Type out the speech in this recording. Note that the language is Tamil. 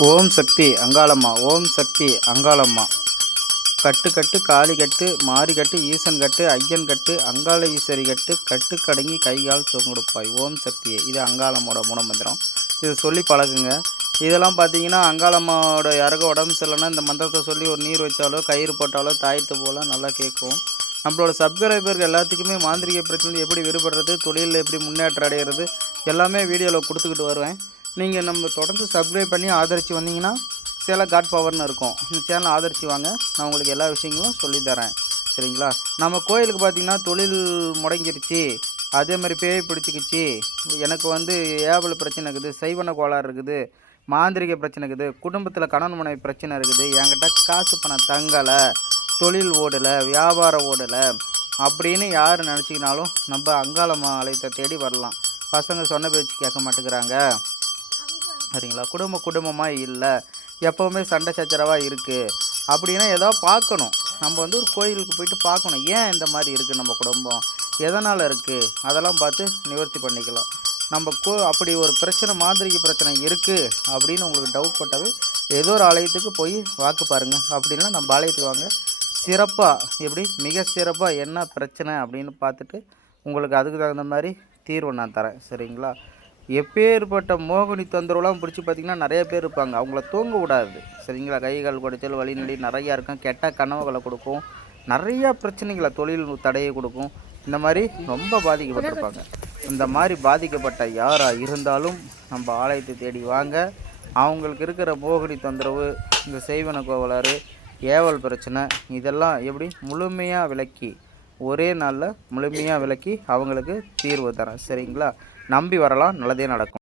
ஓம் சக்தி அங்காளம்மா, ஓம் சக்தி அங்காளம்மா. கட்டு கட்டு காளி கட்டு, மாரி கட்டு, ஈசன் கட்டு, ஐயன் கட்டு, அங்காள ஈஸ்வரி கட்டு, கட்டு கடங்கி கைகால் சுகங்கொடுப்பாய். ஓம் சக்தியே. இது அங்காளம்மோட மூலமந்திரம். இதை சொல்லி பழகுங்க. இதெல்லாம் பார்த்தீங்கன்னா அங்காளம்மாவோட யாருக்கும் உடம்பு சரியில்லைன்னா இந்த மந்திரத்தை சொல்லி ஒரு நீர் வச்சாலோ கயிறு போட்டாலோ தாயத்து போல நல்லா கேட்கும். நம்மளோட சப்ஸ்கிரைபருக்கு எல்லாத்துக்குமே மாந்திரிக பிரச்சனை எப்படி விடுபடுறது, தொழிலில் எப்படி முன்னேற்றம் அடைகிறது எல்லாமே வீடியோவில் கொடுத்துக்கிட்டு வருவேன். நீங்கள் நம்ம தொடர்ந்து சப்ஸ்கிரைப் பண்ணி ஆதரித்து வந்தீங்கன்னா சில காட் பவர்னு இருக்கும். இந்த சேனலை ஆதரித்து வாங்க, நான் உங்களுக்கு எல்லா விஷயங்களும் சொல்லித்தரேன். சரிங்களா? நம்ம கோயிலுக்கு பார்த்திங்கன்னா தொழில் முடங்கிருச்சு, அதே மாதிரி பேய் பிடிச்சிக்கிச்சு, எனக்கு ஏவல் பிரச்சனை இருக்குது, செய்வன கோளாறு இருக்குது, மாந்திரிக பிரச்சனை இருக்குது, குடும்பத்தில் கணவன் மனைவி பிரச்சனை இருக்குது, என்கிட்ட காசு பணம் தங்கலை, தொழில் ஓடலை, வியாபாரம் ஓடலை அப்படின்னு யார் நினச்சிக்கினாலும் நம்ம அங்காளம்மா ஆலயத்தை தேடி வரலாம். பசங்க சொன்ன பேச்சு கேட்க மாட்டேங்கிறாங்க, சரிங்களா? குடும்பமாக இல்லை, எப்போவுமே சண்டை சச்சரவாக இருக்குது அப்படின்னா ஏதோ பார்க்கணும். நம்ம ஒரு கோயிலுக்கு போயிட்டு பார்க்கணும், ஏன் இந்த மாதிரி இருக்குது நம்ம குடும்பம், எதனால் இருக்குது, அதெல்லாம் பார்த்து நிவர்த்தி பண்ணிக்கலாம். நம்ம அப்படி ஒரு பிரச்சனை, மாந்திரிக பிரச்சனை இருக்குது அப்படின்னு உங்களுக்கு டவுட் பட்டாவே ஏதோ ஒரு ஆலயத்துக்கு போய் வாக்கு பாருங்கள். அப்படின்னா நம்ம ஆலயத்துக்கு வாங்க, சிறப்பாக எப்படி மிக சிறப்பாக என்ன பிரச்சனை அப்படின்னு பார்த்துட்டு உங்களுக்கு அதுக்கு தகுந்த மாதிரி தீர்வு நான் தரேன். சரிங்களா? எப்பேற்பட்ட மோகினி தொந்தரவுலாம் பிடிச்சி பார்த்திங்கன்னா நிறைய பேர் இருப்பாங்க, அவங்கள தூங்க விடாது. சரிங்களா? கைகள் குடைச்சல், வழிநடி நிறையா இருக்கும், கெட்ட கனவுகளை கொடுக்கும், நிறையா பிரச்சனைகளை, தொழில் தடையை கொடுக்கும். இந்த மாதிரி ரொம்ப பாதிக்கப்பட்டிருப்பாங்க. இந்த மாதிரி பாதிக்கப்பட்ட யாராக இருந்தாலும் நம்ம ஆலயத்தை தேடி வாங்க. அவங்களுக்கு இருக்கிற மோகினி தொந்தரவு, இந்த செய்வன கோளாறு, ஏவல் பிரச்சனை இதெல்லாம் எப்படி முழுமையாக விளக்கி ஒரே நாளில் முழுமையாக விளக்கி அவங்களுக்கு தீர்வு தரேன். சரிங்களா? நம்பி வரலாம், நல்லதே நடக்கும்.